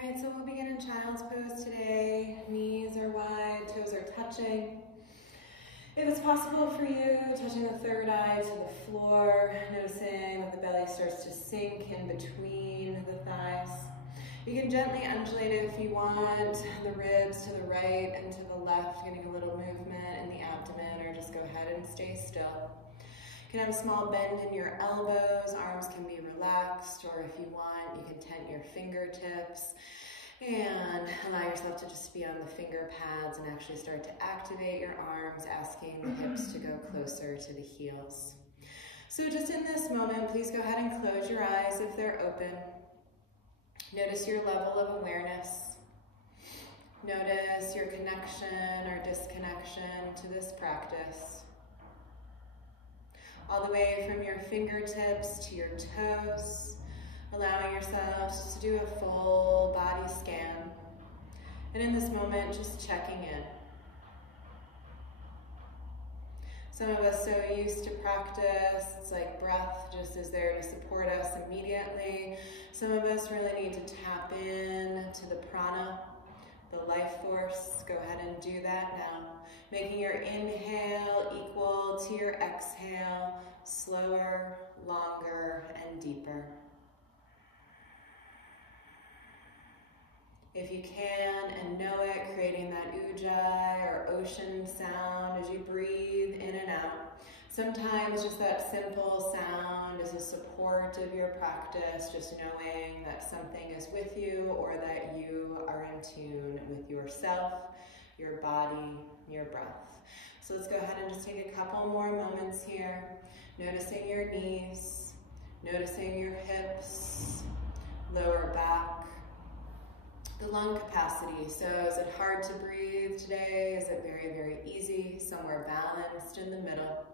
All right, so we'll begin in child's pose today. Knees are wide, toes are touching. If it's possible for you, touching the third eye to the floor, noticing that the belly starts to sink in between the thighs. You can gently undulate it if you want, the ribs to the right and to the left, getting a little movement in the abdomen, or just go ahead and stay still. You can have a small bend in your elbows, arms can be relaxed, or if you want, you can tent your fingertips and allow yourself to just be on the finger pads and actually start to activate your arms, asking the hips to go closer to the heels. So just in this moment, please go ahead and close your eyes if they're open. Notice your level of awareness. Notice your connection or disconnection to this practice. All the way from your fingertips to your toes, allowing yourselves to do a full body scan. And in this moment, just checking in. Some of us so used to practice, it's like breath just is there to support us immediately. Some of us really need to tap in to the prana, the life force. Go ahead and do that now. Making your inhale equal to your exhale, slower, longer, and deeper. If you can and know it, creating that ujjayi or ocean sound as you breathe in and out. Sometimes just that simple sound is a support of your practice, just knowing that something is with you or that you are in tune with yourself, your body, your breath. So let's go ahead and just take a couple more moments here, noticing your knees, noticing your hips, lower back, the lung capacity. So is it hard to breathe today? Is it very, very easy? Somewhere balanced in the middle.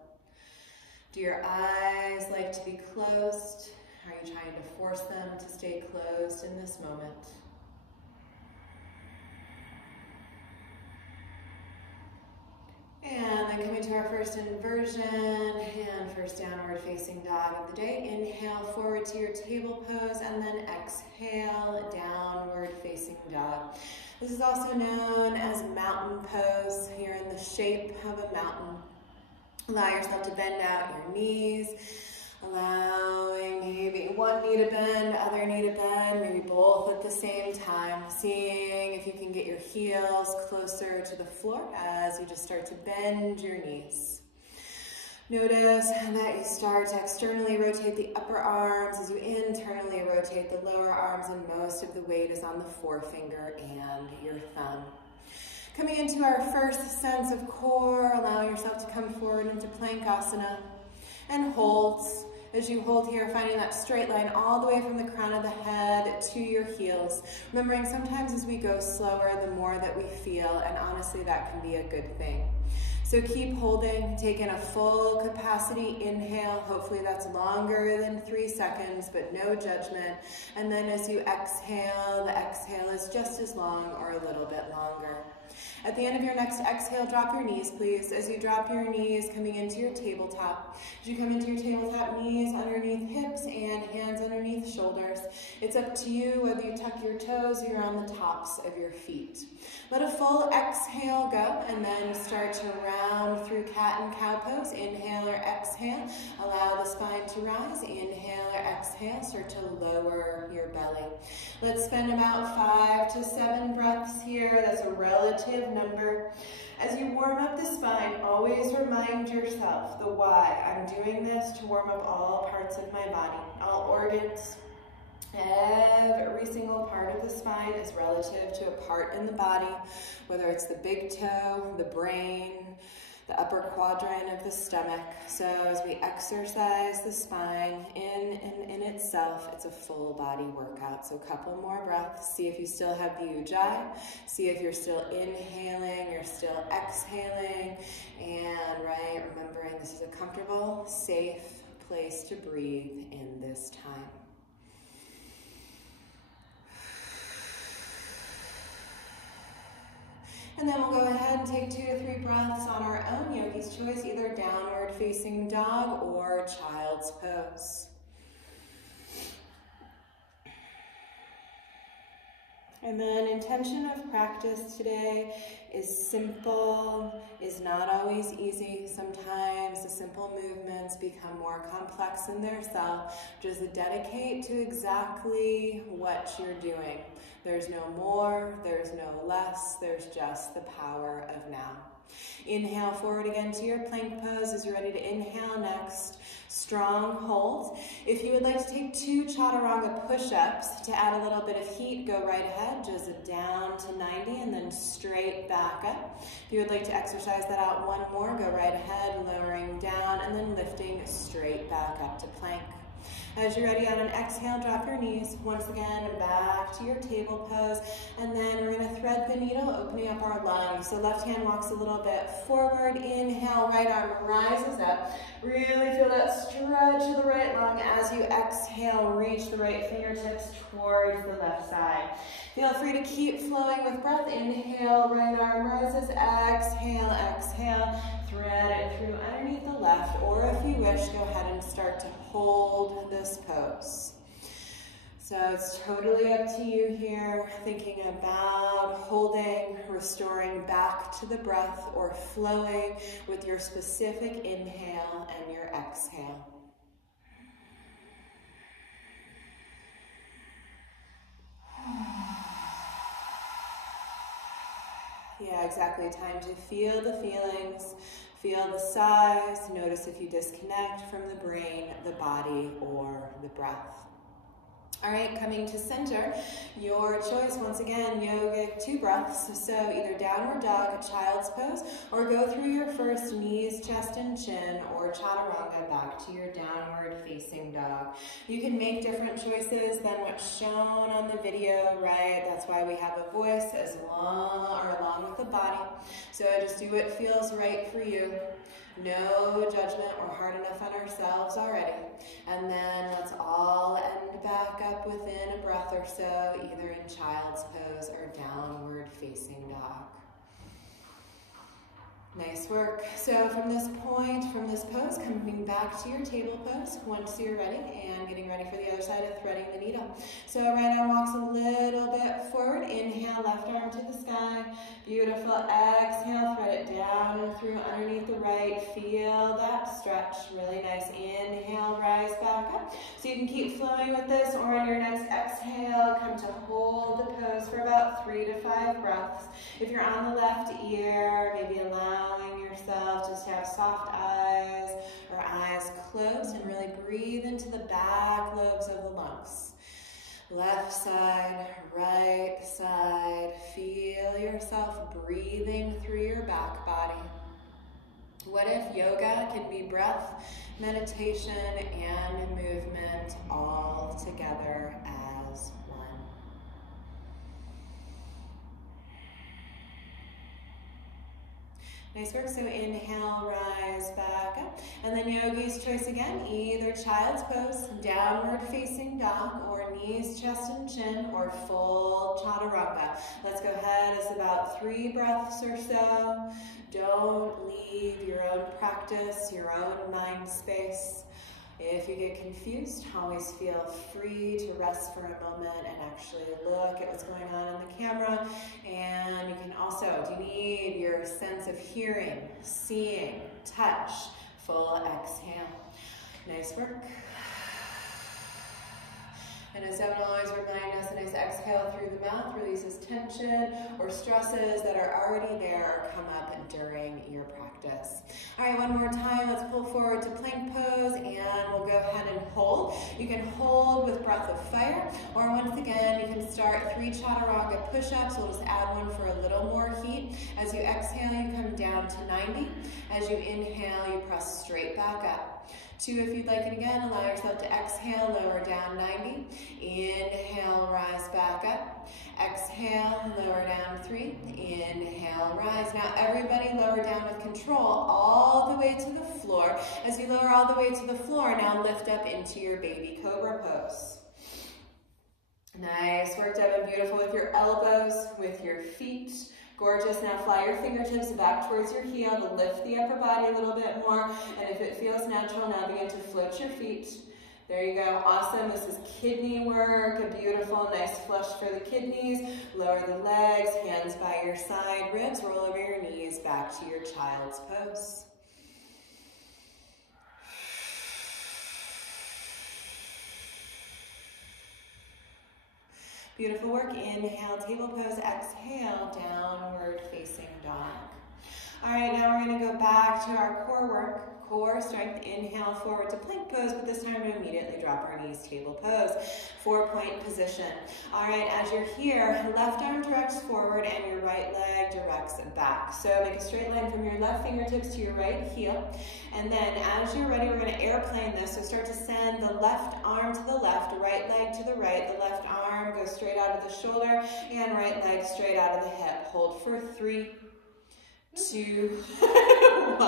Do your eyes like to be closed? Are you trying to force them to stay closed in this moment? And then coming to our first inversion and first downward facing dog of the day. Inhale forward to your table pose and then exhale downward facing dog. This is also known as mountain pose. You're in the shape of a mountain. Allow yourself to bend out your knees, allowing maybe one knee to bend, other knee to bend, maybe both at the same time. Seeing if you can get your heels closer to the floor as you just start to bend your knees. Notice that you start to externally rotate the upper arms as you internally rotate the lower arms, and most of the weight is on the forefinger and your thumb. Coming into our first sense of core, allowing yourself to come forward into plank asana and holds. As you hold here, finding that straight line all the way from the crown of the head to your heels. Remembering sometimes as we go slower, the more that we feel, and honestly, that can be a good thing. So keep holding, take in a full capacity inhale. Hopefully that's longer than 3 seconds, but no judgment. And then as you exhale, the exhale is just as long or a little bit longer. At the end of your next exhale, drop your knees, please. As you drop your knees, coming into your tabletop. As you come into your tabletop, knees underneath hips and hands underneath shoulders. It's up to you whether you tuck your toes or you're on the tops of your feet. Let a full exhale go, and then start to round through cat and cow pose. Inhale or exhale. Allow the spine to rise. Inhale or exhale. Start to lower your belly. Let's spend about 5 to 7 breaths here. That's a relative number. As you warm up the spine, always remind yourself the why. I'm doing this to warm up all parts of my body, all organs. Every single part of the spine is relative to a part in the body, whether it's the big toe, the brain, the upper quadrant of the stomach. So as we exercise the spine in itself, it's a full body workout. So a couple more breaths. See if you still have the ujjayi. See if you're still inhaling, you're still exhaling. And remembering this is a comfortable, safe place to breathe in this time. And then we'll go ahead and take 2 to 3 breaths on our own, yogi's choice, either downward facing dog or child's pose. And then intention of practice today is simple, is not always easy. Sometimes the simple movements become more complex in their self. Just dedicate to exactly what you're doing. There's no more, there's no less, there's just the power of now. Inhale forward again to your plank pose as you're ready to inhale next. Strong hold. If you would like to take 2 chaturanga push-ups to add a little bit of heat, go right ahead, just down to 90 and then straight back up. If you would like to exercise that out one more, go right ahead, lowering down and then lifting straight back up to plank. As you're ready, on an exhale, drop your knees. Once again, back to your table pose. And then we're going to thread the needle, opening up our lungs. So left hand walks a little bit forward. Inhale, right arm rises up. Really feel that stretch of the right lung. As you exhale, reach the right fingertips towards the left side. Feel free to keep flowing with breath. Inhale, right arm rises. Exhale, exhale. Thread it through underneath the left, or if you wish, go ahead and start to hold this pose. So it's totally up to you here, thinking about holding, restoring back to the breath, or flowing with your specific inhale and your exhale. Yeah, exactly. Time to feel the feelings, feel the size. Notice if you disconnect from the brain, the body, or the breath. All right, coming to center, your choice. Once again, yogic 2 breaths. So either downward dog, child's pose, or go through your first knees, chest, and chin, or chaturanga back to your downward facing dog. You can make different choices than what's shown on the video, right? That's why we have a voice along with the body. So just do what feels right for you. No judgment or hard enough on ourselves already. And then let's all end back up within a breath or so, either in child's pose or downward facing dog. Nice work. So from this point, from this pose, coming back to your table pose once you're ready, and getting ready for the other side of threading the needle. So right arm walks a little bit forward. Inhale, left arm to the sky. Beautiful. Exhale, thread it down and through underneath the right. Feel that stretch. Really nice. Inhale, rise back up. So you can keep flowing with this, or on your next exhale, come to hold the pose for about 3 to 5 breaths. If you're on the left ear, maybe allowing yourself just to have soft eyes or eyes closed, and really breathe into the back lobes of the lungs. Left side, right side. Feel yourself breathing through your back body. What if yoga can be breath, meditation, and movement all together as one? Nice work. So inhale, rise back up. And then yogi's choice again, either child's pose, downward facing dog, or knees, chest, and chin, or full chaturanga. Let's go ahead. It's about 3 breaths or so. Don't leave your own practice, your own mind space. If you get confused, always feel free to rest for a moment and actually look at what's going on in the camera. And you can also, do you need your sense of hearing, seeing, touch? Full exhale. Nice work. And as Devin will always remind us, a nice exhale through the mouth releases tension or stresses that are already there or come up during your practice. All right, one more time. Let's pull forward to plank pose, and we'll go ahead and hold. You can hold with breath of fire, or once again, you can start 3 chaturanga push-ups. We'll just add one for a little more heat. As you exhale, you come down to 90. As you inhale, you press straight back up. 2, if you'd like it again, allow yourself to exhale, lower down 90. Inhale, rise back up. Exhale, lower down 3. Inhale, rise. Now everybody lower down with control all the way to the floor. As you lower all the way to the floor, now lift up into your baby cobra pose. Nice work, Devin. Beautiful with your elbows, with your feet. Gorgeous. Now fly your fingertips back towards your heel to lift the upper body a little bit more. And if it feels natural, now begin to float your feet. There you go. Awesome. This is kidney work. A beautiful, nice flush for the kidneys. Lower the legs, hands by your side, ribs roll over your knees, back to your child's pose. Beautiful work. Inhale, table pose. Exhale, downward facing dog. All right, now we're going to go back to our core work. Core strength. Inhale, forward to plank pose, but this time we're going to immediately drop our knees, table pose. 4-point position. All right, as you're here, left arm directs forward and your right leg directs back. So make a straight line from your left fingertips to your right heel. And then as you're ready, we're going to airplane this. So start to send the left arm to the left, right leg to the right. The left arm goes straight out of the shoulder and right leg straight out of the hip. Hold for 3, 2, 1.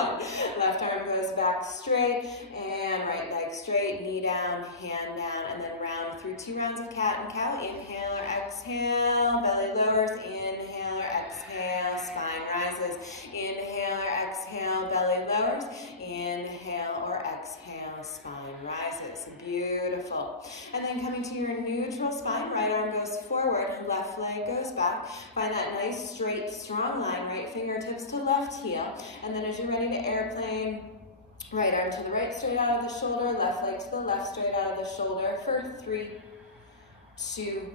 Left arm goes back straight and right leg straight, knee down, hand down, and then round through 2 rounds of cat and cow. Inhale or exhale, belly lowers. Inhale or exhale, spine rises. Inhale or exhale, belly lowers. Inhale or exhale, spine rises. Beautiful. And then coming to your neutral spine, right arm goes forward, left leg goes back. Find that nice straight strong line, right fingertips to left heel. And then as you're ready to airplane, right arm to the right straight out of the shoulder, left leg to the left straight out of the shoulder for 3, 2,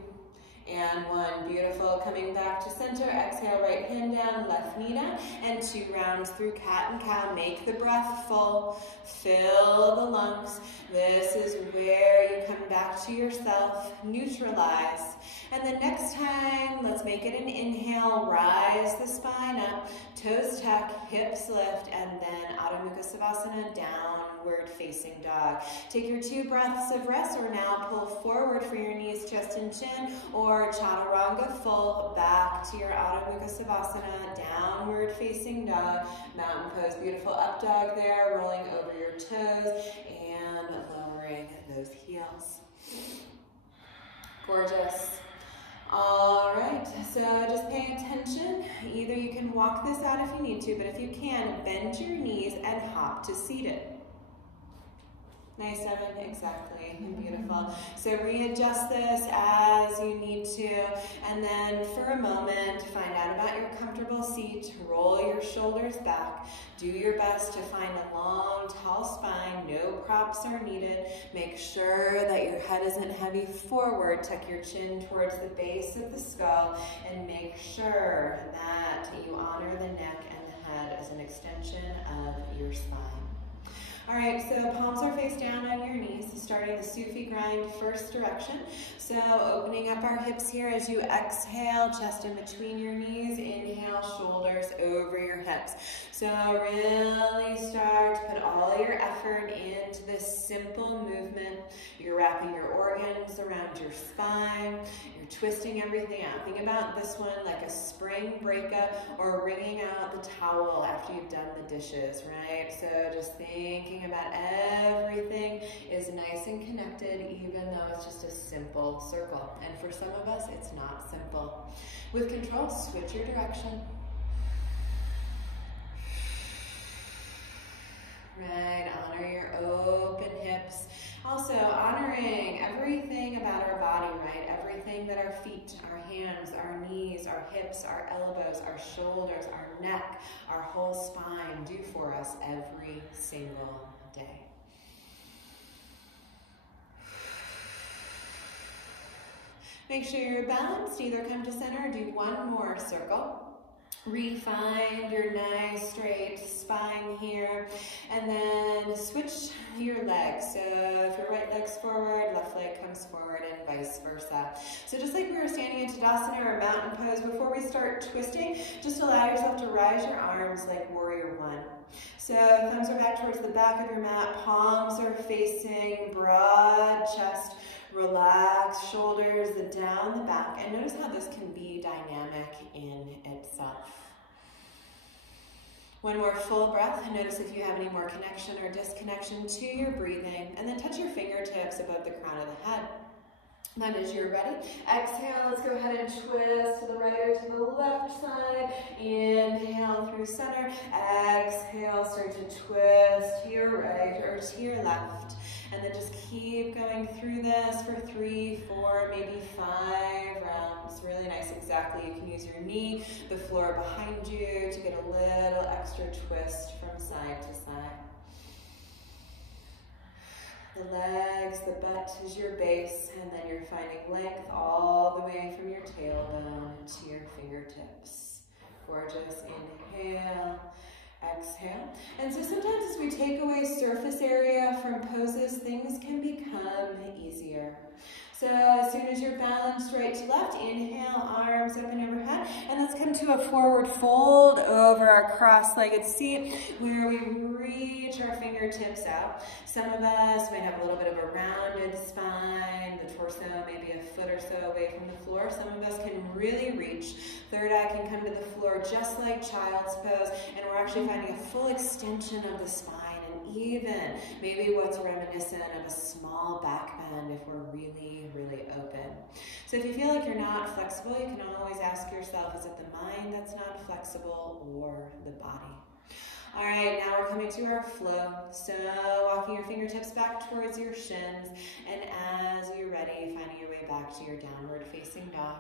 and 1. Beautiful. Coming back to center. Exhale, right hand down, left knee down, and 2 rounds through cat and cow. Make the breath full. Fill the lungs. This is where you come back to yourself. Neutralize. And then next time, let's make it an inhale. Rise the spine up. Toes tuck, hips lift, and then Adho Mukha Savasana, downward facing dog. Take your 2 breaths of rest, or now pull forward for your knees, chest and chin, or chaturanga full, back to your Adho Mukha Savasana, downward facing dog, mountain pose. Beautiful up dog there, rolling over your toes and lowering those heels. Gorgeous. All right, so just pay attention. Either you can walk this out if you need to, but if you can, bend your knees and hop to seated. Nice, Devin, exactly, beautiful. So readjust this as you need to, and then for a moment, find out about your comfortable seat, roll your shoulders back, do your best to find a long, tall spine, no props are needed. Make sure that your head isn't heavy forward, tuck your chin towards the base of the skull, and make sure that you honor the neck and the head as an extension of your spine. All right, so palms are face down on your knees, starting the Sufi grind, first direction. So opening up our hips here as you exhale, chest in between your knees. Inhale, shoulders over your hips. So really start to put all your effort into this simple movement. You're wrapping your organs around your spine. You're twisting everything out. Think about this one like a spring breakup or wringing out the towel after you've done the dishes, right? So just thinking about everything is nice and connected, even though it's just a simple circle. And for some of us, it's not simple. With control, switch your direction. Right, honor your open hips. Also, honoring everything about our body, right? Everything that our feet, our hands, our knees, our hips, our elbows, our shoulders, our neck, our whole spine do for us every single day. Make sure you're balanced. Either come to center or do one more circle. Refine your nice straight spine here, and then switch your legs. So if your right leg's forward, left leg comes forward, and vice versa. So just like we were standing in Tadasana or mountain pose, before we start twisting, just allow yourself to rise your arms like warrior one. So thumbs are back towards the back of your mat, palms are facing, broad chest, relax shoulders down the back, and notice how this can be dynamic in itself. One more full breath, and notice if you have any more connection or disconnection to your breathing, and then touch your fingertips above the crown of the head. Then as you're ready, exhale, let's go ahead and twist to the right or to the left side. Inhale through center, exhale, start to twist to your right or to your left. And then just keep going through this for 3, 4, maybe 5 rounds. Really nice. Exactly. You can use your knee, the floor behind you to get a little extra twist from side to side. The legs, the butt is your base, and then you're finding length all the way from your tailbone to your fingertips. Gorgeous. Inhale, exhale. And so sometimes as we take away surface area from poses, things can become easier. So as soon as you're balanced right to left, inhale, arms up and overhead, and let's come to a forward fold over our cross-legged seat where we reach our fingertips out. Some of us might have a little bit of a rounded spine, the torso maybe a foot or so away from the floor. Some of us can really reach. Third eye can come to the floor just like child's pose, and we're actually finding a full extension of the spine. Even maybe what's reminiscent of a small back bend if we're really, really open. So if you feel like you're not flexible, you can always ask yourself, is it the mind that's not flexible or the body? All right, now we're coming to our flow. So walking your fingertips back towards your shins, and as you're ready, finding your way back to your downward facing dog.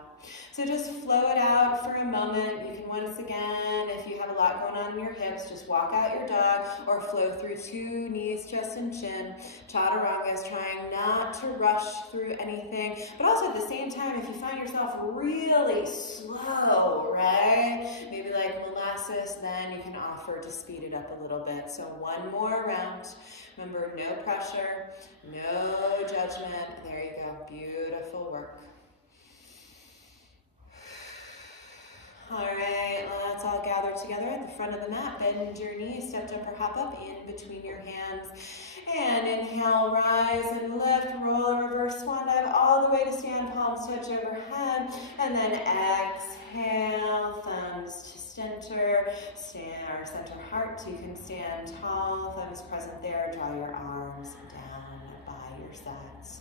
So just flow it out for a moment. You can once again, if you have a lot going on in your hips, just walk out your dog or flow through 2 knees, chest, and chin. Chaturanga is trying not to rush through anything, but also at the same time, if you find yourself really slow, right? Maybe like molasses, then you can offer to speed it up a little bit. So one more round. Remember, no pressure, no judgment. There you go. Beautiful work. All right, let's all gather together at the front of the mat. Bend your knees, step, jump, or hop up in between your hands. And inhale, rise and lift, roll, reverse swan dive all the way to stand, palms touch overhead. And then exhale, thumbs to center, stand or center heart. You can stand tall, thumbs present there. Draw your arms down by your sides.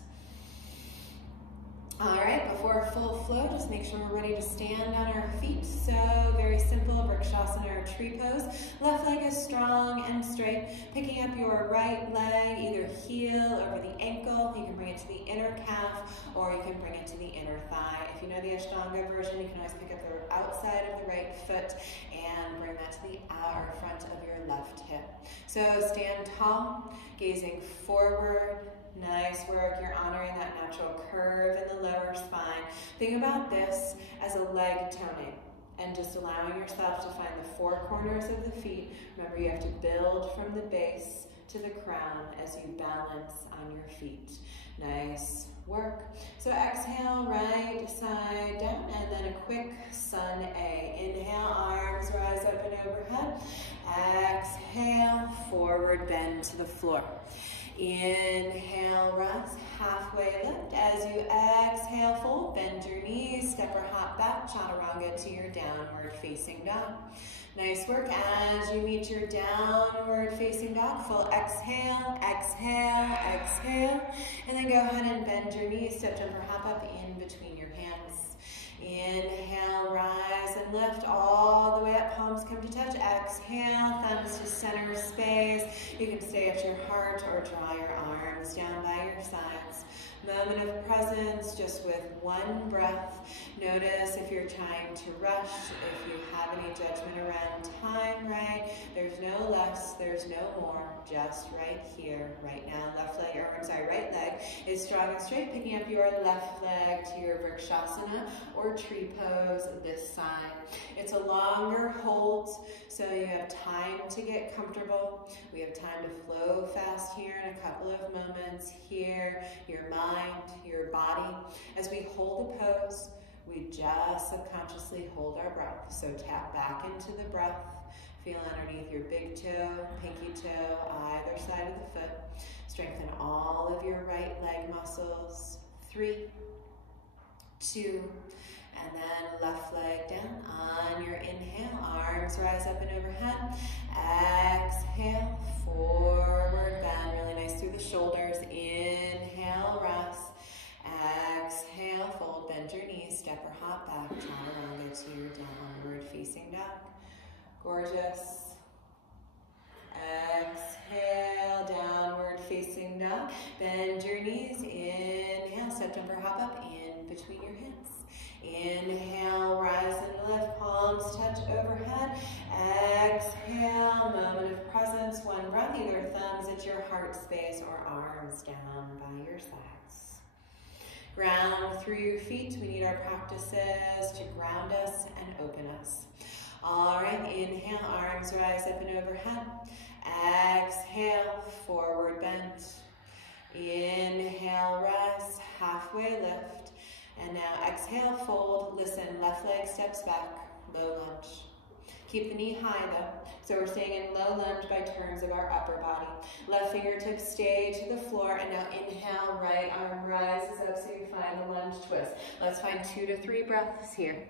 All right, before full flow, just make sure we're ready to stand on our feet. So very simple, Vrikshasana or tree pose. Left leg is strong and straight. Picking up your right leg, either heel over the ankle. You can bring it to the inner calf, or you can bring it to the inner thigh. If you know the Ashtanga version, you can always pick up the outside of the right foot and bring that to the outer front of your left hip. So stand tall, gazing forward. Nice work. You're honoring that natural curve in the lower spine. Think about this as a leg toning and just allowing yourself to find the 4 corners of the feet. Remember, you have to build from the base to the crown as you balance on your feet. Nice work. So exhale, right side down, and then a quick sun A. Inhale, arms rise up and overhead. Exhale, forward bend to the floor. Inhale, rise, halfway lift. As you exhale, fold, bend your knees, step or hop back, chaturanga to your downward facing dog. Nice work. As you meet your downward facing dog, full exhale, exhale, exhale, and then go ahead and bend your knees, step, jump, or hop up in between your hands. Inhale, rise and lift all the way up, palms come to touch. Exhale, thumbs to center space. You can stay at your heart or draw your arms down by your sides. Moment of presence, just with one breath. Notice if you're trying to rush, if you have any judgment around time, right? There's no less, there's no more, just right here, right now. Left leg, or I'm sorry, right leg is strong and straight, picking up your left leg to your Vrikshasana or tree pose this side. It's a longer hold, so you have time to get comfortable. We have time to flow fast here in a couple of moments here. Your mind, your body. As we hold a pose, we just subconsciously hold our breath. So tap back into the breath. Feel underneath your big toe, pinky toe, either side of the foot. Strengthen all of your right leg muscles. 3, 2, and then left leg down. On your inhale, arms rise up and overhead. Exhale, forward bend. Really nice through the shoulders. Inhale, rest. Exhale, fold, bend your knees, step or hop back. Chaturanga to your downward facing dog. Gorgeous. Exhale, downward facing dog. dog. Bend your knees, inhale, step, jump, or hop up in between your hands. Inhale, rise and lift, palms touch overhead. Exhale, moment of presence, one breath, either thumbs at your heart space or arms down by your sides. Ground through your feet. We need our practices to ground us and open us. All right, inhale, arms rise up and overhead. Exhale, forward bend. Inhale, rise, halfway lift. And now exhale, fold, listen, left leg steps back, low lunge. Keep the knee high though. So we're staying in low lunge by terms of our upper body. Left fingertips stay to the floor, and now inhale, right arm rises up so you find the lunge twist. Let's find 2 to 3 breaths here.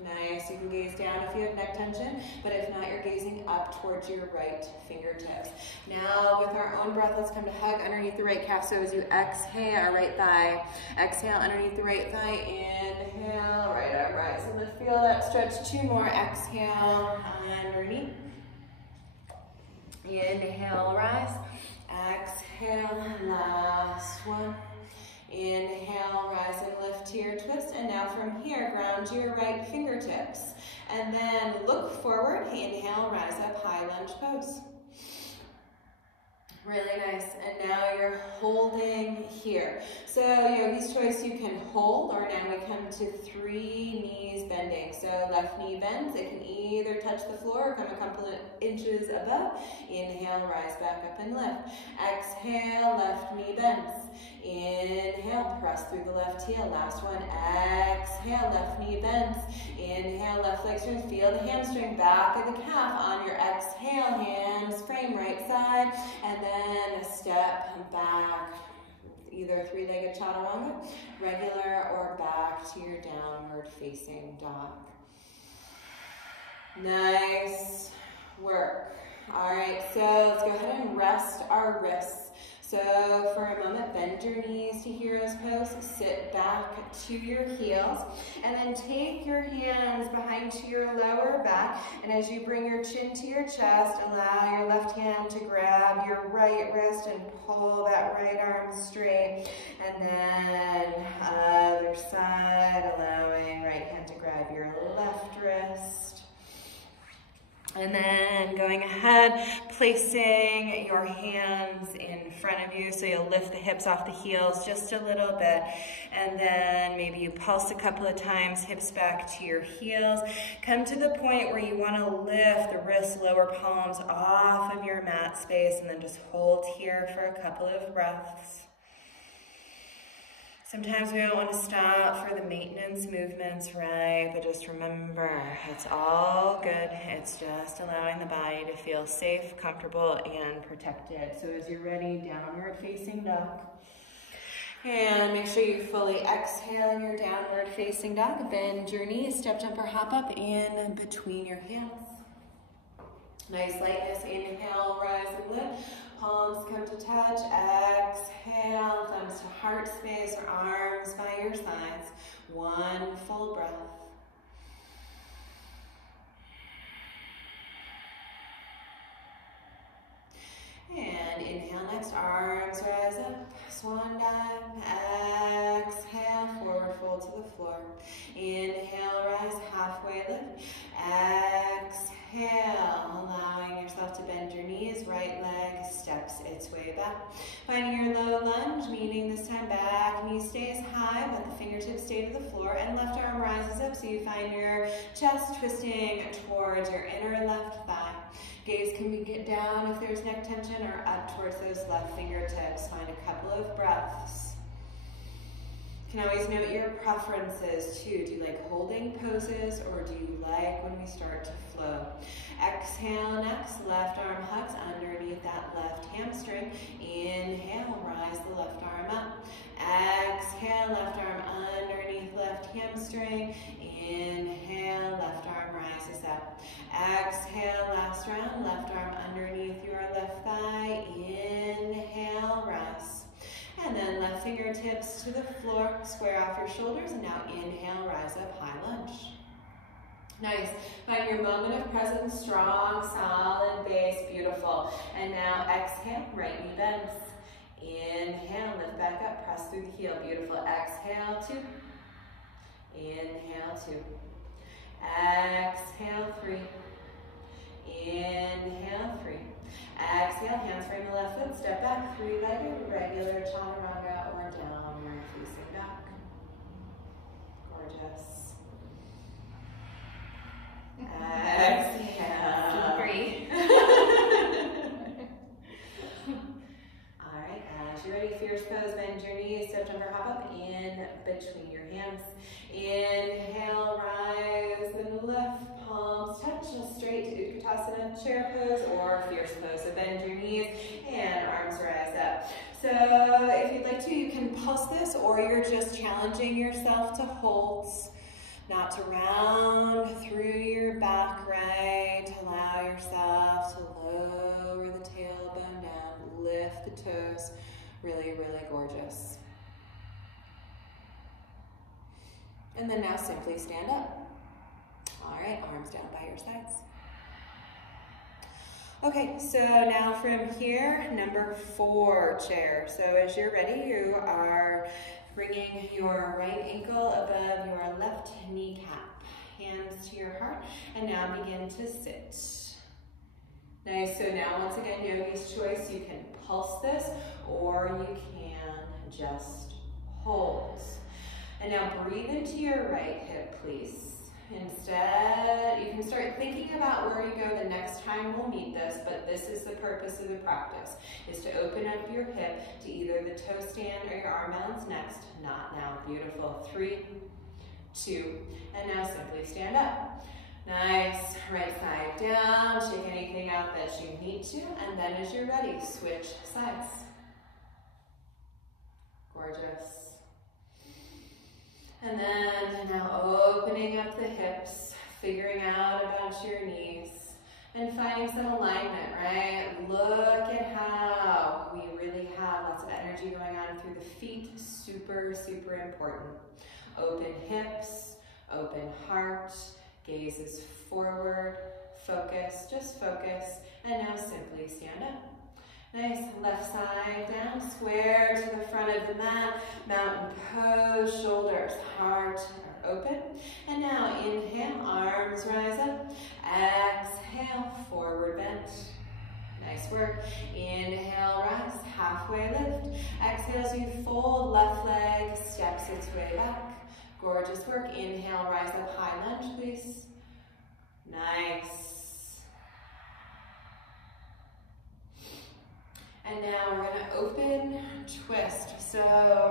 Nice, you can gaze down if you have neck tension, but if not, you're gazing up towards your right fingertips. Now, with our own breath, let's come to hug underneath the right calf. So as you exhale, our right thigh, exhale underneath the right thigh, inhale, right arm rise, and then feel that stretch. 2 more, exhale, underneath. Inhale, rise, exhale, last one. Inhale, rise and lift to your twist, and now from here, ground your right fingertips, and then look forward, inhale, rise up, high lunge pose. Really nice, and now you're holding here. So yogi's choice, you can hold, or now we come to 3 knees bending. So left knee bends, it can either touch the floor or come a couple of inches above. Inhale, rise back up and lift. Exhale, left knee bends. Inhale, press through the left heel. Last one, exhale, left knee bends. Inhale, left leg straight. Feel the hamstring, back of the calf. On your exhale, hands frame right side, and then a step back. Either 3-legged chaturanga, regular, or back to your downward facing dog. Nice work. All right, so let's go ahead and rest our wrists. So for a moment, bend your knees to hero's pose, sit back to your heels, and then take your hands behind to your lower back, and as you bring your chin to your chest, allow your left hand to grab your right wrist and pull that right arm straight, and then other side, allowing right hand to grab your left wrist. And then going ahead, placing your hands in front of you, so you'll lift the hips off the heels just a little bit. And then maybe you pulse a couple of times, hips back to your heels. Come to the point where you want to lift the wrists, lower palms off of your mat space, and then just hold here for a couple of breaths. Sometimes we don't want to stop for the maintenance movements, right? But just remember, it's all good. It's just allowing the body to feel safe, comfortable, and protected. So as you're ready, downward facing dog. And make sure you fully exhale in your downward facing dog. Bend your knees, step, jump, or hop up in between your hands. Nice lightness, inhale, rise and lift. Palms come to touch, exhale, thumbs to heart space or arms by your sides. 1 full breath. And inhale next, arms rise up, swan dive, exhale, forward fold to the floor. Inhale, rise, halfway lift, exhale, allowing yourself to bend your knees, right leg steps its way back. Finding your low lunge, meaning this time back knee stays high, but the fingertips stay to the floor, and left arm rises up so you find your chest twisting towards your inner left thigh. Gaze can be get down if there's neck tension, or up towards those left fingertips. Find a couple of breaths. You can always note your preferences too. Do you like holding poses, or do you like when we start to flow? Exhale next, left arm hugs underneath that left hamstring. Inhale, rise the left arm up. Exhale, left arm underneath left hamstring. Inhale, left arm rises up. Exhale, last round, left arm underneath your left thigh. Inhale, rise. And then left fingertips to the floor, square off your shoulders, and now inhale, rise up, high lunge. Nice. Find your moment of presence, strong, solid base, beautiful. And now exhale, right knee bends. Inhale, lift back up, press through the heel, beautiful. Exhale, 2. Inhale, 2. Exhale, 3. Inhale, 3. Exhale, hands frame the left foot, step back, three-legged, regular chaturanga or downward facing back. Gorgeous. Exhale. Slippery. All right, as you're ready, fierce pose, bend your knees, step jumper, hop up in between your hands. Inhale, rise and lift, palms touch, straight to Utkatasana, chair pose or fierce pose. So bend your knees and arms rise up. So if you'd like to, you can pulse this, or you're just challenging yourself to hold, not to round through your back, right? Allow yourself to lower the tailbone down, lift the toes. Really, really gorgeous. And then now simply stand up. All right, arms down by your sides. Okay, so now from here, number 4, chair. So as you're ready, you are bringing your right ankle above your left kneecap, hands to your heart, and now begin to sit. Nice, so now once again, yogi's choice, you can pulse this, or you can just hold. And now breathe into your right hip, please. Instead, you can start thinking about where you go the next time we'll meet this, but this is the purpose of the practice, is to open up your hip to either the toe stand or your arm balance next. Not now. Beautiful. 3, 2, and now simply stand up. Nice. Right side down. Shake anything out that you need to, and then as you're ready, switch sides. Gorgeous. And then now opening up the hips, figuring out about your knees, and finding some alignment, right? Look at how we really have lots of energy going on through the feet. Super, super important. Open hips, open heart, gazes forward, focus, just focus, and now simply stand up. Nice, left side down, square to the front of the mat, mountain pose, shoulders, heart are open. And now inhale, arms rise up. Exhale, forward bend. Nice work. Inhale, rise, halfway lift. Exhale as you fold, left leg steps its way back. Gorgeous work. Inhale, rise up, high lunge, please. Nice. And now we're going to open twist. So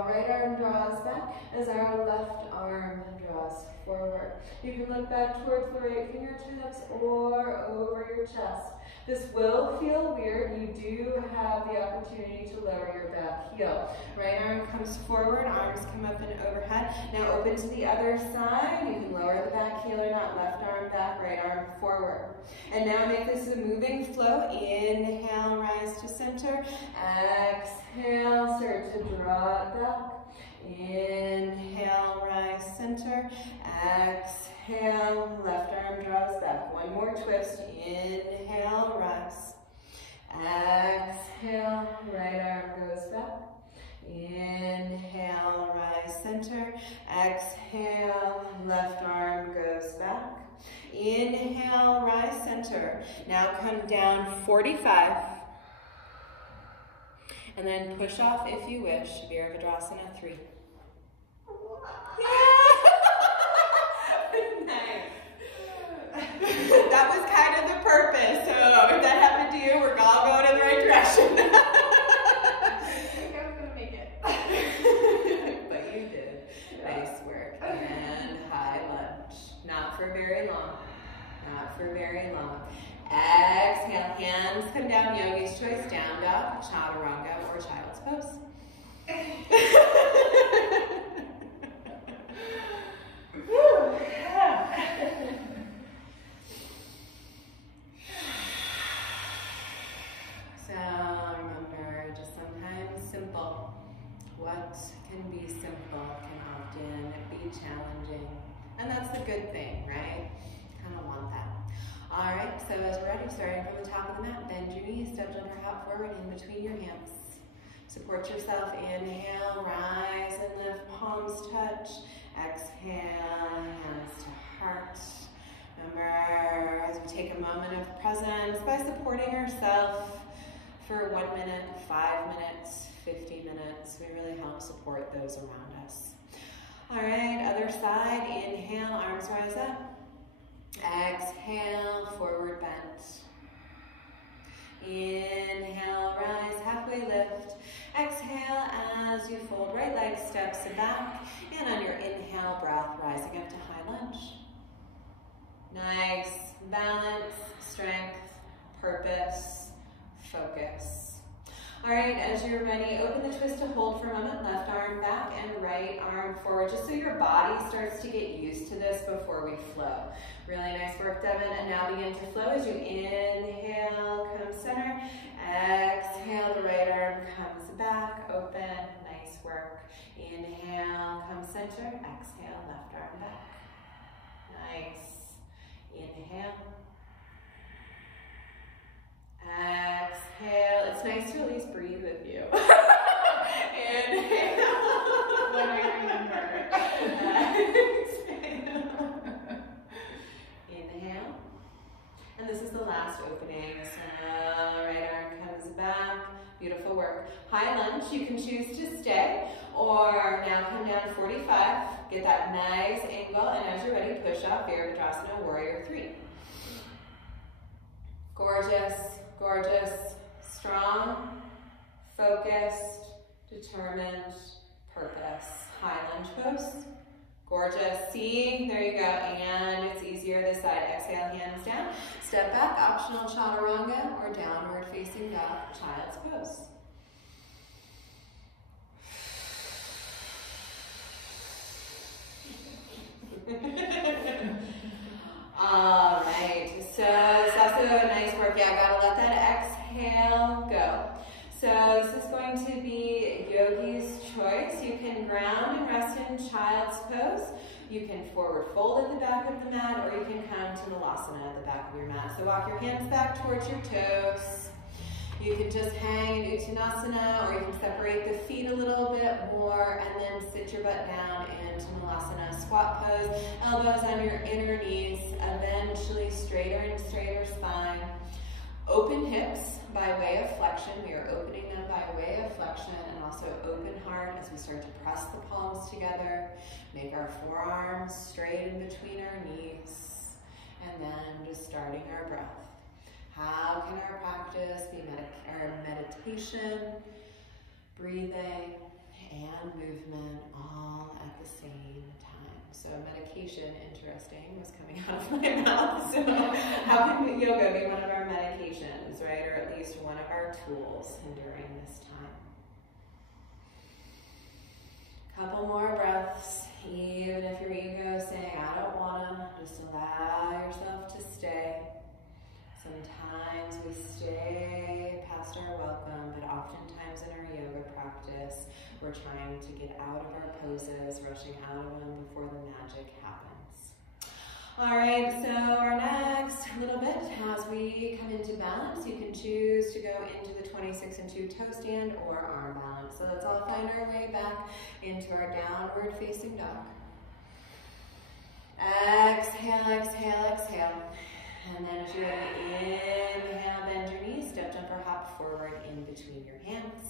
right arm draws back as our left arm draws forward. You can look back towards the right fingertips or over your chest. This will feel weird. You do have the opportunity to lower your back heel. Right arm comes forward, arms come up and overhead. Now open to the other side. You can lower the back heel or not. Left arm back, right arm forward. And now make this a moving flow. Inhale, rise to center. Exhale, start to draw it back. Inhale, rise, center. Exhale, left arm draws back. One more twist. Inhale, rise. Exhale, right arm goes back. Inhale, rise, center. Exhale, left arm goes back. Inhale, rise, center. Now come down 45. And then push off if you wish. Virabhadrasana 3. Nice. That was kind of the purpose. So if that happened to you, we're all going in the right direction. I think I was going to make it. But you did. Nice work. And high lunge. Not for very long. Not for very long. Exhale, hands come down, yogi's choice, down dog, chaturanga, or child's pose. So remember, just sometimes simple. What can be simple can often be challenging. And that's the good thing, right? kind of want that. All right, so as we're ready, starting from the top of the mat, bend your knees, step jump or hop forward in between your hands. Support yourself, inhale, rise and lift, palms touch. Exhale, hands to heart. Remember, as we take a moment of presence by supporting ourselves for 1 minute, 5 minutes, 50 minutes, we really help support those around us. All right, other side, inhale, arms rise up. Exhale, forward bend. Inhale, rise, halfway lift. Exhale as you fold right leg, steps back. And on your inhale, breath, rising up to high lunge. Nice, balance, strength, purpose, focus. All right, as you're ready, open the twist to hold for a moment. Left arm back and right arm forward, just so your body starts to get used to this before we flow. Really nice work, Devin. And now begin to flow as you inhale, come center. Exhale, the right arm comes back, open. Nice work. Inhale, come center. Exhale, left arm back. Nice. Inhale. Exhale. It's nice to at least breathe with you. Inhale. When I remember. Exhale. Inhale. And this is the last opening. So right arm comes back. Beautiful work. High lunge. You can choose to stay or now come down 45. Get that nice angle. And as you're ready, push up. Virabhadrasana, Warrior 3. Gorgeous. Gorgeous, strong, focused, determined, purpose. High lunge pose. Gorgeous. See, there you go. And it's easier this side. Exhale, hands down. Step back, optional chaturanga or downward facing dog, child's pose. All right, so it's also a nice work. Yeah, gotta let that exhale go. So this is going to be yogi's choice. You can ground and rest in child's pose. You can forward fold at the back of the mat, or you can come to Navasana at the back of your mat. So walk your hands back towards your toes. You can just hang in Uttanasana, or you can separate the feet a little bit more and then sit your butt down into Navasana. Squat pose, elbows on your inner knees, eventually straighter and straighter spine. Open hips by way of flexion. We are opening them by way of flexion, and also open heart as we start to press the palms together. Make our forearms straight in between our knees, and then just starting our breath. How can our practice be meditation, breathing, and movement all at the same time? So medication, interesting, was coming out of my mouth. So how can yoga be one of our medications, right? Or at least one of our tools during this time. Couple more breaths. Even if your ego is saying, I don't wanna, just allow yourself to stay. Sometimes we stay past our welcome, but oftentimes in our yoga practice, we're trying to get out of our poses, rushing out of them before the magic happens. All right, so our next little bit, as we come into balance, you can choose to go into the 26 and 2 toe stand or arm balance. So let's all find our way back into our downward facing dog. Exhale, exhale, exhale. And then as you're ready, inhale, bend your knees, step, jump, or hop forward in between your hands.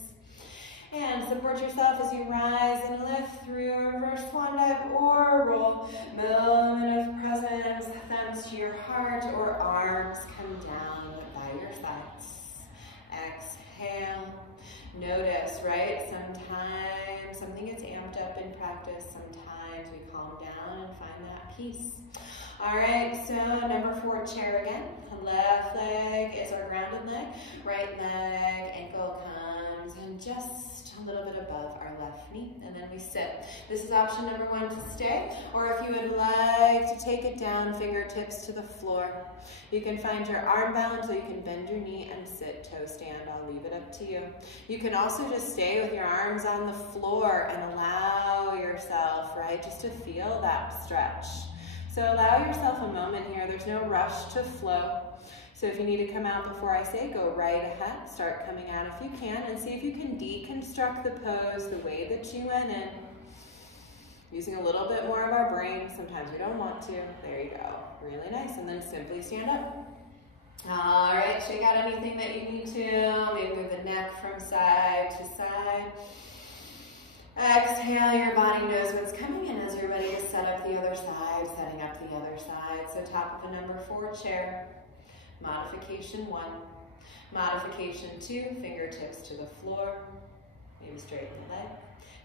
And support yourself as you rise and lift through a reverse swan dive or roll. Moment of presence, thumbs to your heart or arms come down by your sides. Exhale. Notice, right? Sometimes something gets amped up in practice. Sometimes we calm down and find that peace. All right, so number 4, chair again. Left leg is our grounded leg. Right leg, ankle comes and just a little bit above our left knee, and then we sit. This is option number 1 to stay, or if you would like to take it down, fingertips to the floor. You can find your arm balance, or you can bend your knee and sit toe stand. I'll leave it up to you. You can also just stay with your arms on the floor and allow yourself, right, just to feel that stretch. So allow yourself a moment here. There's no rush to flow. So if you need to come out before I say, go right ahead. Start coming out if you can, and see if you can deconstruct the pose the way that you went in. Using a little bit more of our brain. Sometimes we don't want to. There you go. Really nice. And then simply stand up. All right, shake out anything that you need to. Maybe move the neck from side to side. Exhale, your body knows what's coming in as you're ready to set up the other side, setting up the other side. So top of a number 4 chair. Modification 1. Modification 2, fingertips to the floor. Maybe straighten the leg.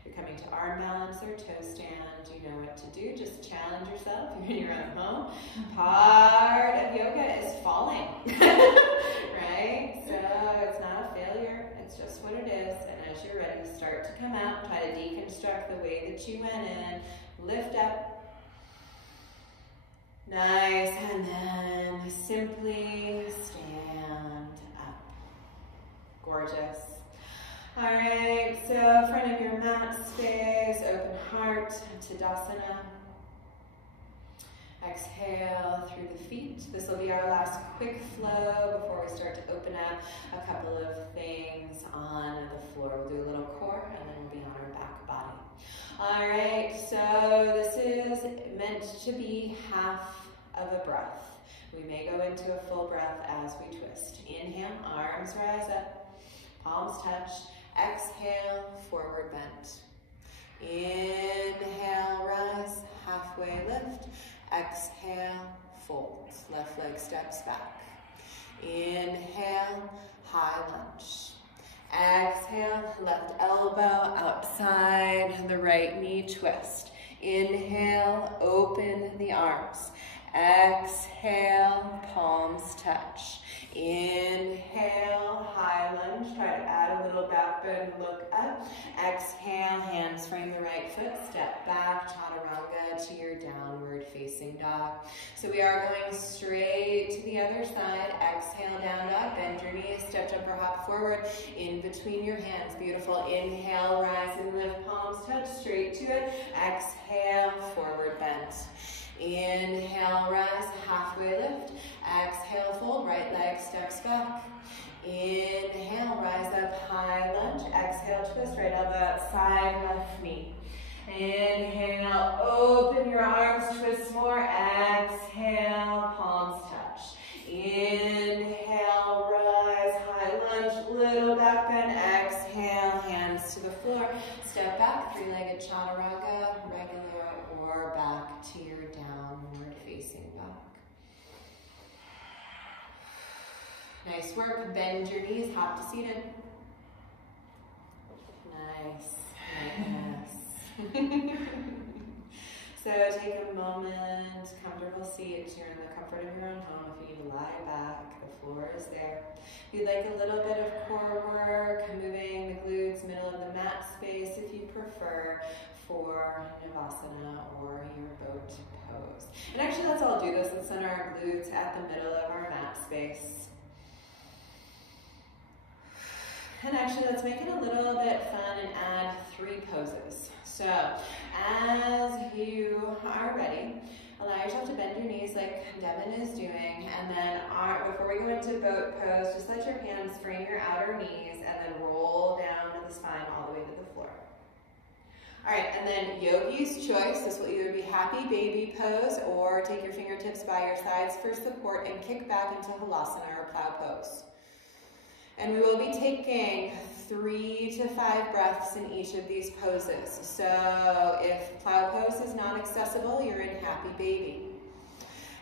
You're coming to arm balance or toe stand. You know what to do. Just challenge yourself. You're in your own home. Part of yoga is falling, right? So it's not a failure. It's just what it is. And as you're ready, start to come out. Try to deconstruct the way that you went in. Lift up. Nice. And then simply stand up. Gorgeous. All right, so front of your mat space, open heart, Tadasana. Exhale through the feet. This will be our last quick flow before we start to open up a couple of things on the floor. We'll do a little core and then we'll be on our back body. All right, so this is meant to be half of a breath. We may go into a full breath as we twist. Inhale, arms rise up, palms touch. Exhale, forward bend. Inhale, rise, halfway lift. Exhale, fold. Left leg steps back. Inhale, high lunge. Exhale, left elbow outside the right knee, twist. Inhale, open the arms. Exhale, palms touch. Inhale, high lunge. Try to add a little back bend, look up. Exhale, hands frame the right foot. Step back, chaturanga to your downward facing dog. So we are going straight to the other side. Exhale, down dog. Bend your knees. Step, jump, or hop forward in between your hands. Beautiful. Inhale, rise and lift. Palms touch straight to it. Exhale, forward bend. Inhale, rise, halfway lift. Exhale, fold, right leg steps back. Inhale, rise up, high lunge. Exhale, twist, right elbow outside, left knee. Inhale, open your arms, twist more. Exhale, palms touch. Inhale, rise, high lunge, little back bend. Exhale, hands to the floor. Step back, three-legged chaturanga, regular or back to your downward facing dog. Nice work. Bend your knees, hop to seated. Nice. Nice. So take a moment, comfortable seat. You're in the comfort of your own home. If you need to lie back, the floor is there. If you'd like a little bit of core work, moving the glutes, middle of the mat space if you prefer, for Navasana or your boat pose. And actually, let's all do this. Let's center our glutes at the middle of our mat space. And actually, let's make it a little bit fun and add 3 poses. So, as you are ready, allow yourself to bend your knees like Devin is doing, and then before we go into boat pose, just let your hands frame your outer knees and then roll down to the spine all the way to the floor. All right, and then yogi's choice. This will either be happy baby pose or take your fingertips by your sides for support and kick back into halasana or plow pose. And we will be taking 3 to 5 breaths in each of these poses. So if plow pose is not accessible, you're in happy baby.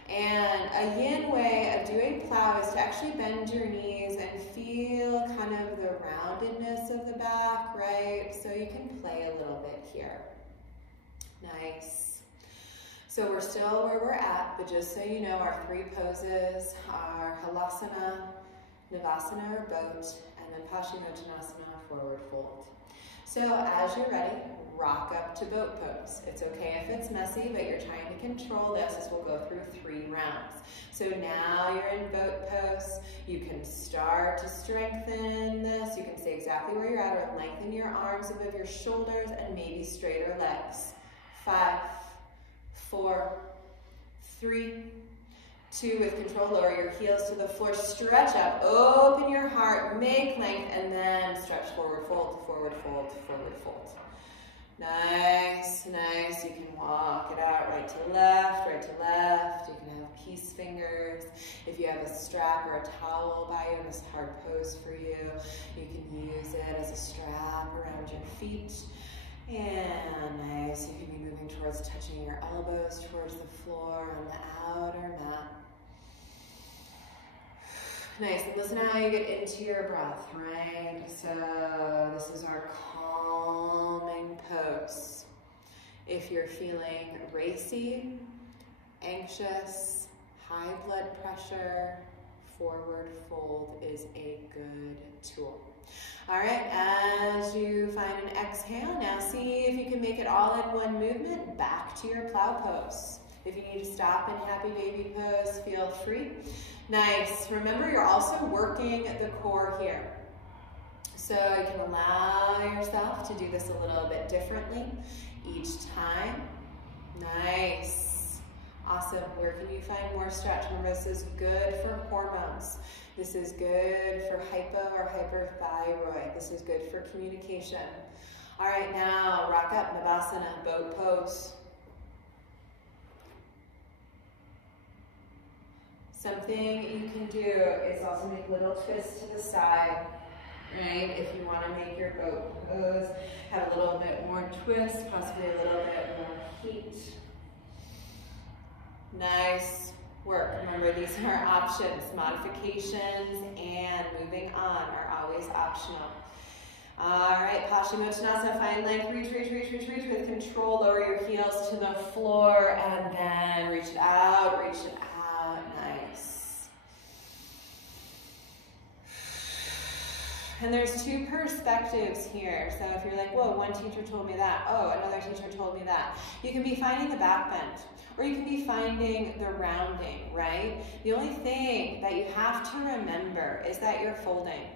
And a yin way of doing plow is to actually bend your knees and feel kind of the roundedness of the back, right? So you can play a little bit here. Nice. So we're still where we're at, but just so you know, our 3 poses are halasana, Navasana or boat, and then Paschimottanasana, forward fold. So as you're ready, rock up to boat pose. It's okay if it's messy, but you're trying to control this as we'll go through 3 rounds. So now you're in boat pose. You can start to strengthen this. You can stay exactly where you're at or lengthen your arms above your shoulders and maybe straighter legs. 5, 4, 3, 2, with control, lower your heels to the floor, stretch up, open your heart, make length, and then stretch forward, fold, forward, fold, forward, fold. Nice, nice. You can walk it out right to left, right to left. You can have peace fingers. If you have a strap or a towel by you in this hard pose for you, you can use it as a strap around your feet. And nice, you can be moving towards touching your elbows towards the floor on the outer mat. Nice, and listen how you get into your breath, right? So this is our calming pose. If you're feeling racy, anxious, high blood pressure, forward fold is a good tool. All right, as you find an exhale, now see if you can make it all in one movement back to your plow pose. If you need to stop in happy baby pose, feel free. Nice. Remember, you're also working the core here. So you can allow yourself to do this a little bit differently each time. Nice. Awesome. Where can you find more stretch? Remember, this is good for hormones. This is good for hypo or hyperthyroid. This is good for communication. All right, now rock up, Navasana Boat pose. Something you can do is also make a little twist to the side, right? If you want to make your boat pose have a little bit more twist, possibly a little bit more heat. Nice work. Remember, these are options. Modifications and moving on are always optional. All right, Paschimottanasana, find length, reach, reach, reach, reach, reach with control. Lower your heels to the floor and then reach it out, reach it out. Nice. And there's two perspectives here. So if you're like, whoa, one teacher told me that. Oh, another teacher told me that. You can be finding the back bend, or you can be finding the rounding, right? The only thing that you have to remember is that you're folding.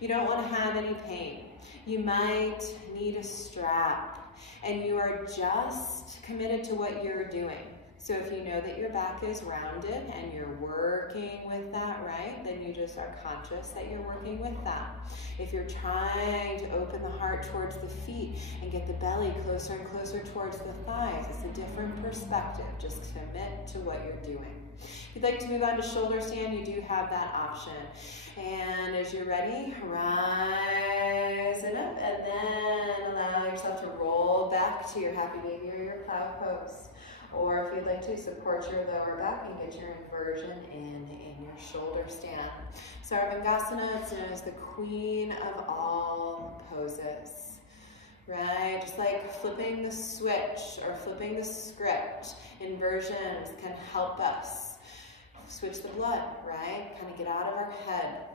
You don't want to have any pain. You might need a strap, and you are just committed to what you're doing. So if you know that your back is rounded and you're working with that, right, then you just are conscious that you're working with that. If you're trying to open the heart towards the feet and get the belly closer and closer towards the thighs, it's a different perspective. Just commit to what you're doing. If you'd like to move on to shoulder stand, you do have that option. And as you're ready, rise it up and then allow yourself to roll back to your happy baby or your plow pose. Or if you'd like to, support your lower back and get your inversion in your shoulder stand. Sarvangasana, it's known as the queen of all poses, right? Just like flipping the switch or flipping the script, inversions can help us switch the blood, right? Kind of get out of our head.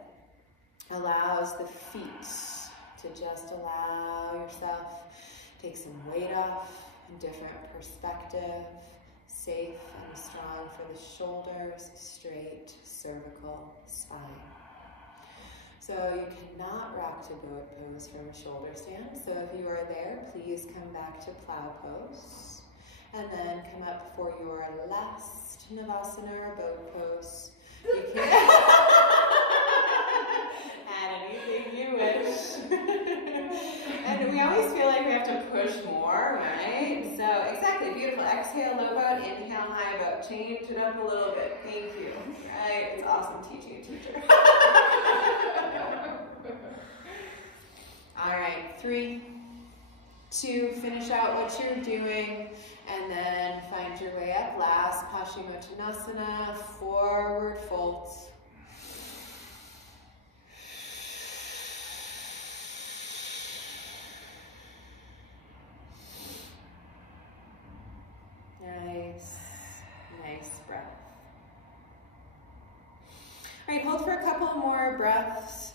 Allows the feet to just allow yourself, take some weight off, different perspective, safe and strong for the shoulders, straight cervical spine. So you cannot rock to boat pose from a shoulder stand. So if you are there, please come back to plow pose and then come up for your last Navasana or boat pose. You can add anything you wish. And we always feel like we have to push more, right? So exactly, beautiful. Exhale, low boat, inhale, high boat. Change it up a little bit. Thank you. Right? It's awesome teaching a teacher. All right, 3, 2, finish out what you're doing, and then find your way up. Last Paschimottanasana, forward folds. Nice, nice breath. All right, hold for a couple more breaths.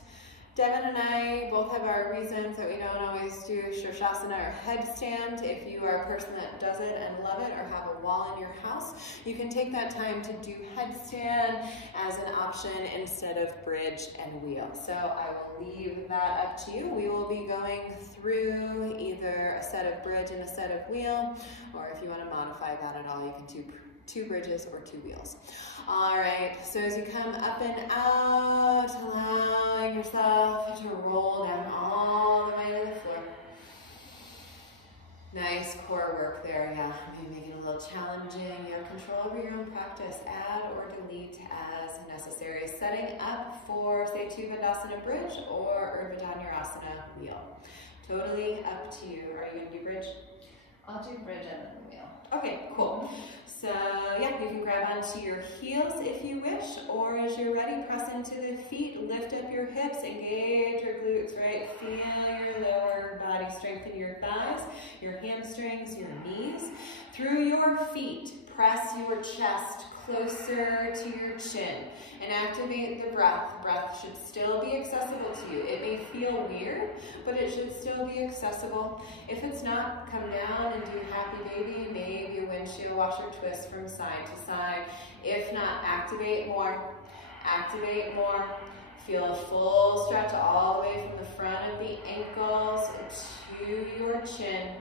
Devin and I both have our reasons that we don't always do Shirshasana or headstand. If you are a person that does it and love it or have a wall in your house, you can take that time to do headstand as an option instead of bridge and wheel. So I will leave that up to you. We will be going through either a set of bridge and a set of wheel, or if you want to modify that at all, you can do 2 bridges or 2 wheels. All right, so as you come up and out, allowing yourself to roll down all the way to the floor. Nice core work there, yeah. Maybe make it a little challenging. You have control over your own practice. Add or delete as necessary. Setting up for, say, Vinyasa Bridge or Asana wheel. Totally up to you. Are you going to do bridge? I'll do bridge and then wheel. Okay, cool. So yeah, you can grab onto your heels if you wish, or as you're ready, press into the feet, lift up your hips, engage your glutes, right? Feel your lower body, strengthen your thighs, your hamstrings, your knees. Through your feet, press your chest closer to your chin and activate the breath. Breath should still be accessible to you. It may feel weird, but it should still be accessible. If it's not, come down and do happy baby, maybe a windshield washer twist from side to side. If not, activate more. Activate more. Feel a full stretch all the way from the front of the ankles to your chin.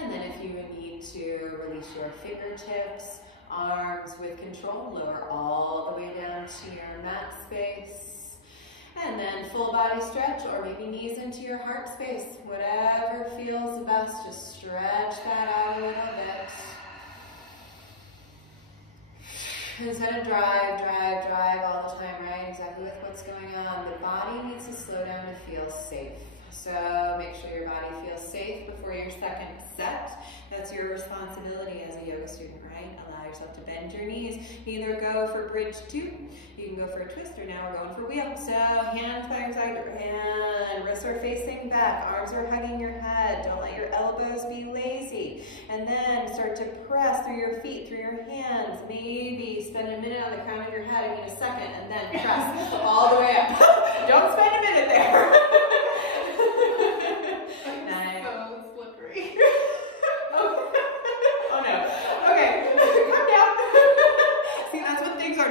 And then if you need to release your fingertips, arms with control, lower all the way down to your mat space. And then full body stretch, or maybe knees into your heart space. Whatever feels best, just stretch that out a little bit. Instead of drive all the time, right? Exactly with what's going on. The body needs to slow down to feel safe. So make sure your body feels safe before your second set. That's your responsibility as a yoga student, right? Allow yourself to bend your knees. Either go for bridge 2, you can go for a twist, or now we're going for wheel. So hands by your side, and wrists are facing back, arms are hugging your head. Don't let your elbows be lazy. And then start to press through your feet, through your hands. Maybe spend a minute on the crown of your head, I mean a second, and then press all the way up. Don't spend a minute there.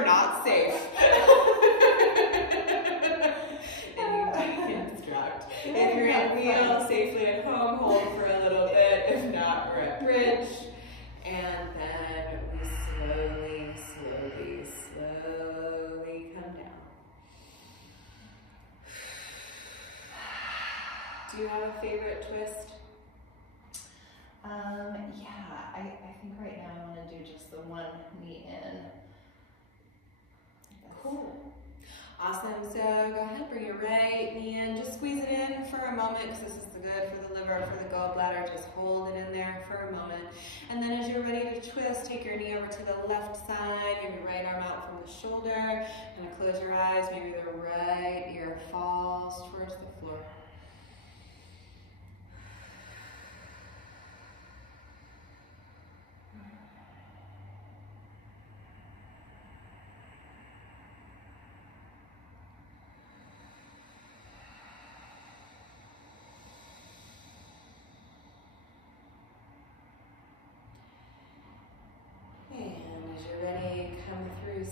Not safe. And you instruct. If you're in wheel, safely at home, hold for a little bit. If not, we're at bridge. And then we slowly come down. Do you have a favorite twist? Yeah, I think right now I want to do just the one knee in. Cool. Awesome. So go ahead, bring your right knee in. Just squeeze it in for a moment because this is good for the liver, for the gallbladder. Just hold it in there for a moment. And then as you're ready to twist, take your knee over to the left side. Give your right arm out from the shoulder. And close your eyes. Maybe the right ear falls towards the floor.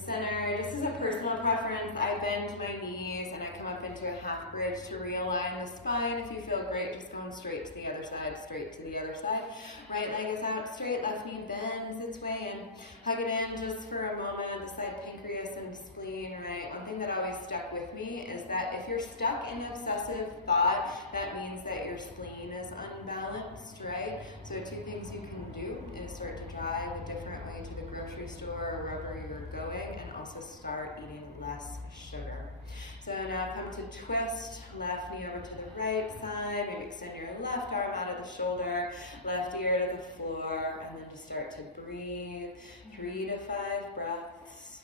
Center. This is a personal preference. I bend my knees and I come up into a half bridge to realign the spine. If you feel great, just going straight to the other side, straight to the other side. Right leg is out straight, left knee bends its way in. Hug it in just for a moment. The side pancreas and spleen, right? One thing that always stuck with me is that if you're stuck in obsessive thought, that means that your spleen is unbalanced, right? So 2 things you can do is start to drive a different way to the grocery store or wherever you're going, and also start eating less sugar. So now come to twist, left knee over to the right side, maybe extend your left arm out of the shoulder, left ear to the floor, and then just start to breathe, 3 to 5 breaths.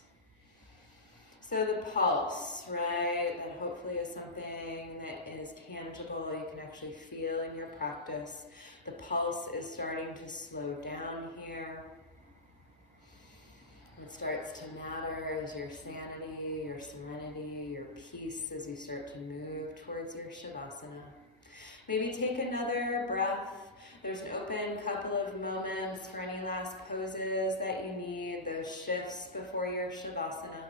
So the pulse, right, that hopefully is something that is tangible, you can actually feel in your practice. The pulse is starting to slow down here. It starts to matter as your sanity, your serenity, your peace as you start to move towards your Shavasana. Maybe take another breath. There's an open couple of moments for any last poses that you need, those shifts before your Shavasana.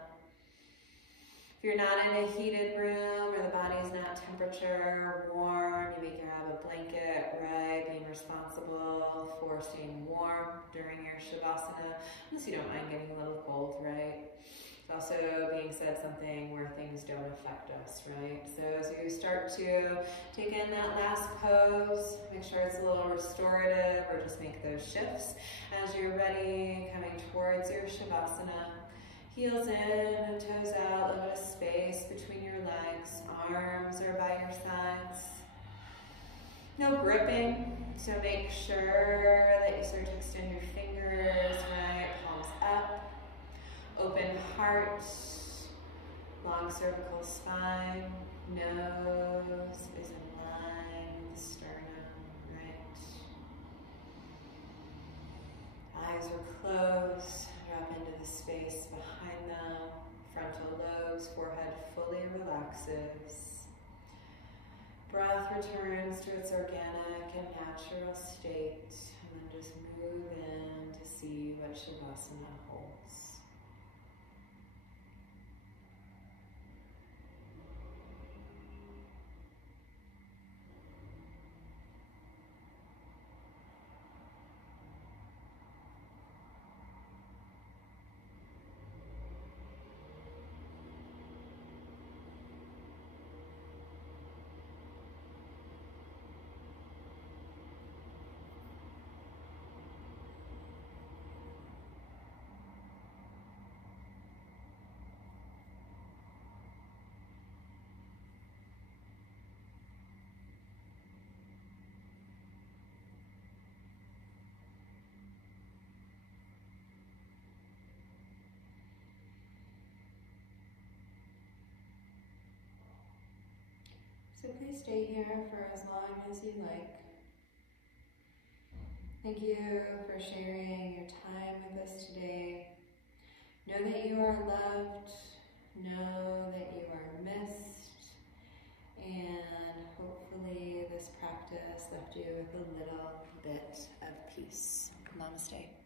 If you're not in a heated room or the body's not temperature warm, you may grab a blanket, right? Being responsible for staying warm during your Shavasana. you don't mind getting a little cold, right? It's also being said something where things don't affect us, right? So as you start to take in that last pose, make sure it's a little restorative or just make those shifts. As you're ready, coming towards your Shavasana, heels in, toes out, a little bit of space between your legs, arms are by your sides. No gripping, so make sure that you start to extend your fingers, right, palms up, open heart, long cervical spine, nose is in line with the sternum, right. Eyes are closed, drop into the space behind them, frontal lobes, forehead fully relaxes. Breath returns to its organic and natural state, and then just move in to see what Shavasana holds. So please stay here for as long as you like. Thank you for sharing your time with us today. Know that you are loved, know that you are missed, and hopefully this practice left you with a little bit of peace. Namaste.